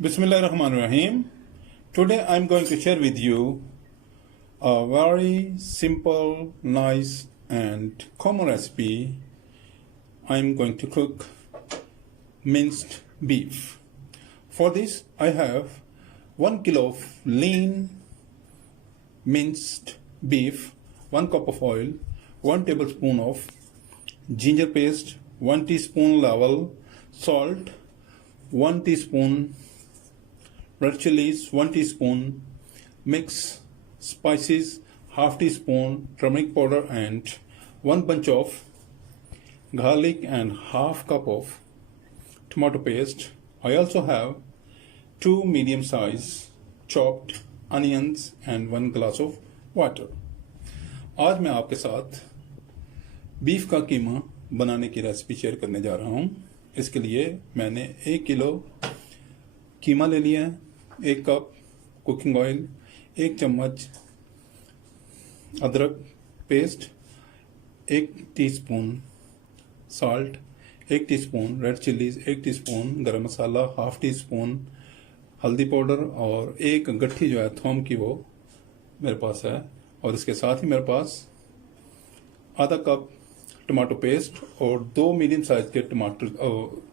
Bismillahirrahmanirrahim. Today I'm going to share with you a very simple, nice and common recipe. I'm going to cook minced beef. For this I have 1 kilo of lean minced beef, 1 cup of oil, 1 tablespoon of ginger paste, 1 teaspoon level salt, 1 teaspoon red chilies, 1 teaspoon mix spices, half teaspoon turmeric powder and 1 bunch of garlic and half cup of tomato paste. I also have 2 medium size chopped onions and 1 glass of water. आज मैं आपके साथ beef का कीमा बनाने की recipe share करने जा रहा हूँ। इसके लिए मैंने 1 किलो कीमा ले लिया है, 1 कप कुकिंग ऑयल, 1 चम्मच अदरक paste, 1 teaspoon salt, 1 teaspoon red chillies, 1 teaspoon गरम मसाला, हाफ टी स्पून हल्दी पाउडर और 1 गट्ठी जो है थोम की वो मेरे पास है। और इसके साथ ही मेरे पास आधा कप टमाटो पेस्ट और 2 मीडियम साइज के टमाटर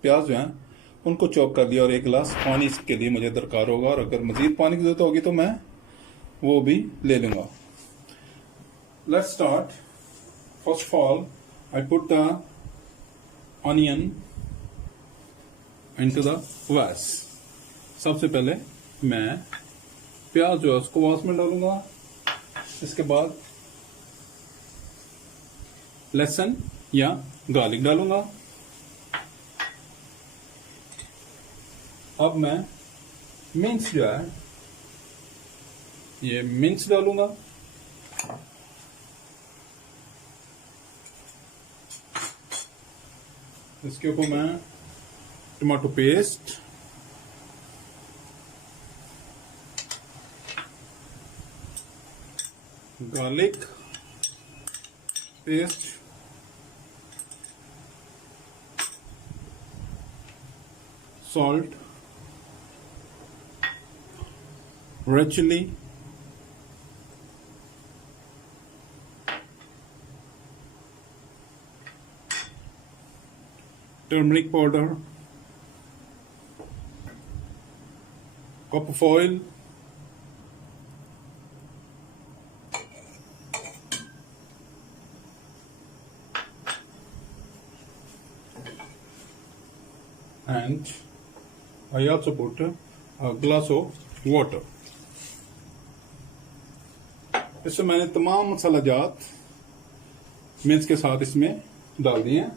प्याज जो हैं उनको चॉप कर दिया और 1 गिलास पानी इसके लिए मुझे दरकार होगा, और अगर मजीद पानी की जरूरत होगी तो मैं वो भी ले लूंगा। Let's start. First of all I put the onion into the वैस। सबसे पहले मैं प्याज जो है उसको वॉश में डालूंगा। इसके बाद लहसुन या गार्लिक डालूंगा। अब मैं मिंस जो है ये मिंस डालूंगा। इसके ऊपर मैं tomato paste, garlic paste, salt, red chilli, turmeric powder, cup of oil, and I also put a glass of water. इसमें मैंने तमाम मसाला जात मिर्च के साथ इसमें डाल दिए हैं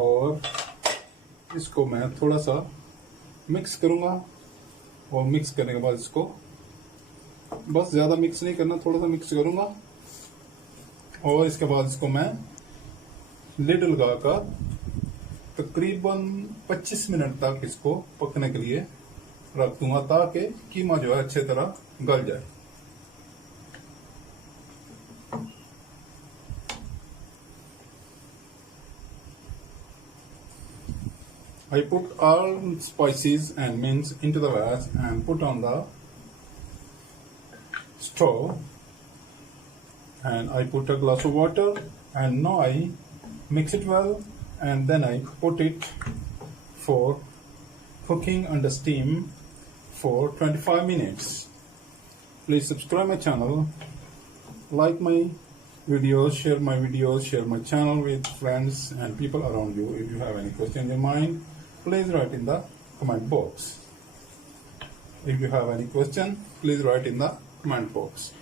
और इसको मैं थोड़ा सा मिक्स करूंगा। और मिक्स करने के बाद इसको बस ज्यादा मिक्स नहीं करना, थोड़ा सा मिक्स करूंगा और इसके बाद इसको मैं लिड लगाकर तकरीबन 25 मिनट तक इसको पकने के लिए रख दूंगा ताकि कीमा जो है अच्छी तरह गल जाए। I put all spices and mince into the vase and put on the stove, and I put a glass of water and now I mix it well and then I put it for cooking under steam for 25 minutes. Please subscribe my channel, like my videos, share my channel with friends and people around you. If you have any question in your mind, please write in the comment box. If you have any question, please write in the comment box.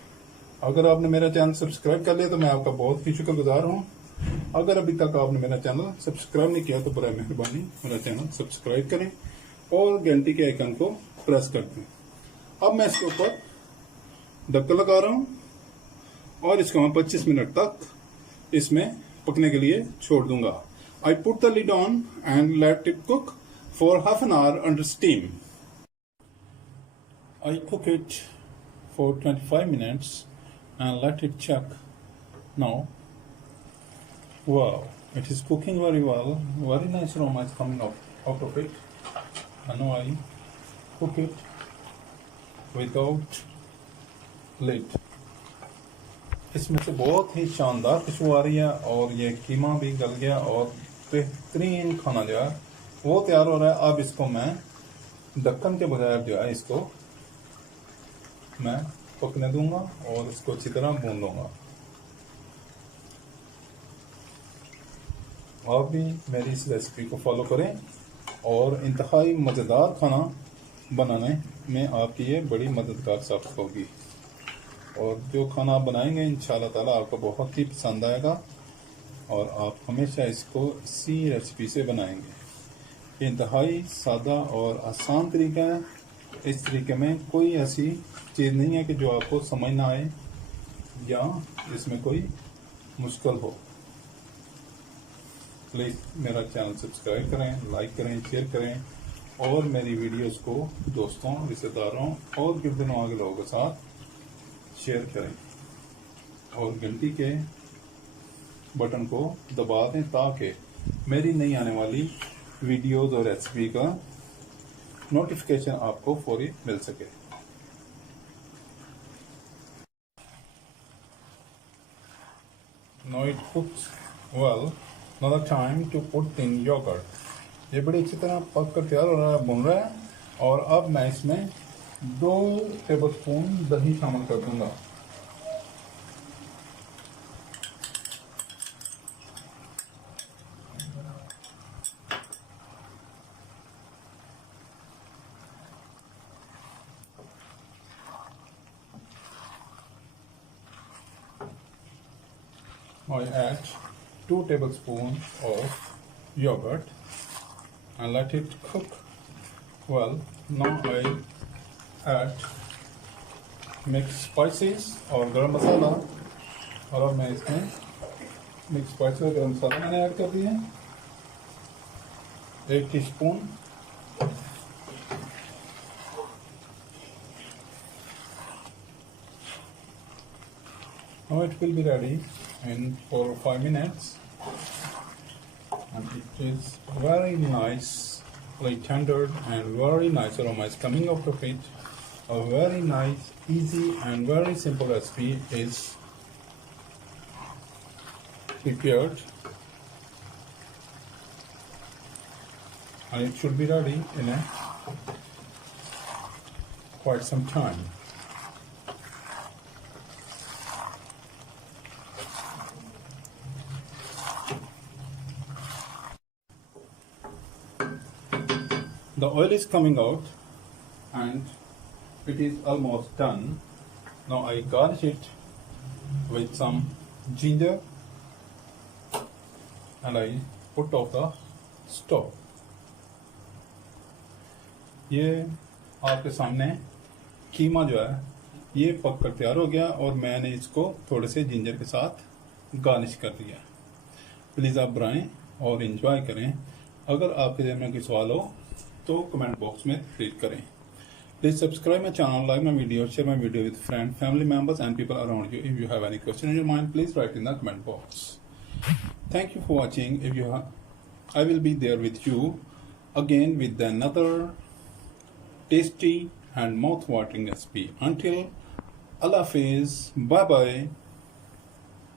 अगर आपने मेरा channel subscribe कर लिया तो मैं आपका बहुत ही शुक्रगुजार हूँ। अगर अभी तक आपने मेरा चैनल सब्सक्राइब नहीं किया तो बराए मेहरबानी मेरा चैनल सब्सक्राइब करें और घंटी के आइकन को प्रेस कर दें। अब मैं इसके ऊपर ढक्कन लगा रहा हूँ और इसको मैं 25 मिनट तक इसमें पकने के लिए छोड़ दूंगा। I put the lid on and let it cook for half an hour under steam. I cook it for 25 minutes and let it check. Now, wow, it is cooking very well. Very nice aroma is coming out of it. And now I cook it without lid. इसमें से बहुत ही शानदार खुशबू आ रही है और ये कीमा भी गल गया और बेहतरीन खाना जो है वो तैयार हो रहा है। अब इसको मैं ढक्कन के बगैर जो है इसको मैं पकने दूंगा और इसको अच्छी तरह भून लूंगा। आप भी मेरी इस रेसिपी को फॉलो करें और इंतहाई मज़ेदार खाना बनाने में आपकी ये बड़ी मददगार साबित होगी। और जो खाना आप बनाएंगे इंशाल्लाह ताला आपको बहुत ही पसंद आएगा और आप हमेशा इसको इसी रेसिपी से बनाएंगे। इंतहाई सादा और आसान तरीका है। इस तरीके में कोई ऐसी चीज़ नहीं है कि जो आपको समझ ना आए या इसमें कोई मुश्किल हो। प्लीज़ मेरा चैनल सब्सक्राइब करें, लाइक करें, शेयर करें और मेरी वीडियोस को दोस्तों, रिश्तेदारों और गिरदनों आगे लोगों के साथ शेयर करें और घंटी के बटन को दबा दें ताकि मेरी नई आने वाली वीडियोस और रेसिपी का नोटिफिकेशन आपको फौरी मिल सके। Now it cooks well. Now the time to put in yogurt. ये बड़ी अच्छी तरह पक कर तैयार हो रहा है, भुन रहा है और अब मैं इसमें 2 टेबलस्पून दही शामिल कर दूंगा। I add 2 tablespoons of yogurt and let it cook well. Now I add mixed spices और गरम मसाला और अब मैं इसमें मिक्स स्पाइसेस और गरम मसाला मैंने ऐड कर दिए 1 teaspoon. Now it will be ready in 4 or 5 minutes and it is very nice, like tender and very nice aroma is coming out of it. A very nice, easy and very simple recipe is prepared and it should be ready in quite some time. The oil is coming out and it is almost done. Now I garnish it with some ginger and I put off the stove. ये आपके सामने कीमा जो है ये पक कर तैयार हो गया और मैंने इसको थोड़े से जिंजर के साथ गार्निश कर दिया। प्लीज़ आप बनाएं और एंजॉय करें। अगर आपके दिल में कोई सवाल हो तो कमेंट बॉक्स में रीड करें। Please subscribe my channel, like my video, share my video with friends, family members and people around you. If you have any question in your mind, please write in the comment box. Thank you for watching. I will be there with you again with another tasty and mouth-watering recipe. Until Allah Hafiz, bye bye.